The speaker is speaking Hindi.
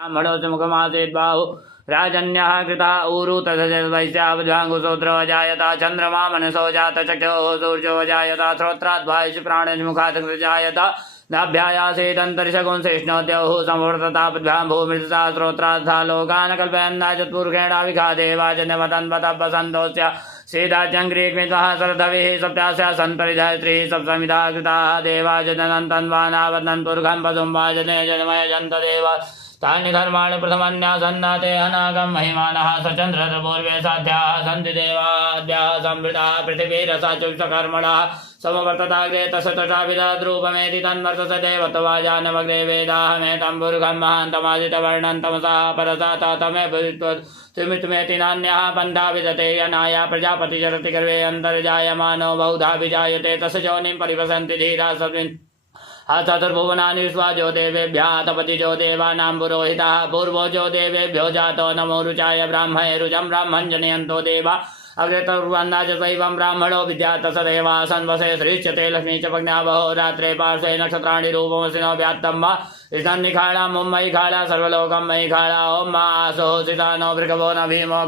ब्राह्मणो मुखमासीत् बाहु राजन्यः कृता ऊरु तथैश्यावजाङ्गुसूत्रो जायता चन्द्रमा मनसो जात चक्षुः सूर्यो जायता श्रोत्रात् वायुः प्राणमुखात् जायता नाभ्यायासेदन्तरिषगुंसिष्णोद्यौः संवर्तताभ्यां भूमिर्सा श्रोत्राद्धा लोकान् कल्पयन्नाजत्पुरुषेणाविघा देवाजन्यवतन्वतपसन्तोस्य सीताचङ्ग्रीक्मितः सरधविः सप्तास्या सन्तरिधयत्रिः सप्तमिधा कृताः देवाजनन्तन्वानावदन्पुर्घं पशुं वाजने जनमयजन्तदेव तानि धर्माणि प्रथमन्यासन्नाते अनागं महिमानः सचन्द्रपूर्वे साध्याः सन्ति देवाद्याः संवृताः पृथिवीरसा चुष्कर्मणः समवर्तताग्रे तशतशाभिदद्रूपमेति तन्वर्तस देवत्वाजानमग्रे वेदाहमेतं बुर्गं महान्तमादितवर्णं तमसा परसा तमे तुमितमेति नान्यः पन्था विदते यनाया प्रजापतिचरति गर्भे अन्तर्जायमानो बहुधा विजायते तस्य योनिं परिवसन्ति धीरा सद्विन् चतुर्भुवनानि विश्वा जो देवेभ्यः तपति जो देवानां पुरोहितः पूर्वो जो देवेभ्यो जातो नमो रुचाय ब्राह्मणे रुचं ब्राह्मण जनयन्तो देवा अग्रेतर्वन्नाजैवं ब्राह्मणो विद्यात् सदैव सन्वसे श्रीच्यते लक्ष्मी च पज्ञावहो रात्रे पार्श्वे नक्षत्राणि रूपमसिनो व्यात्तं वा इदं निखाळा मुम्मयि खाळा सर्वलोकं मयि खाळा ओं मा आसो सितानो भृगवो न भीमो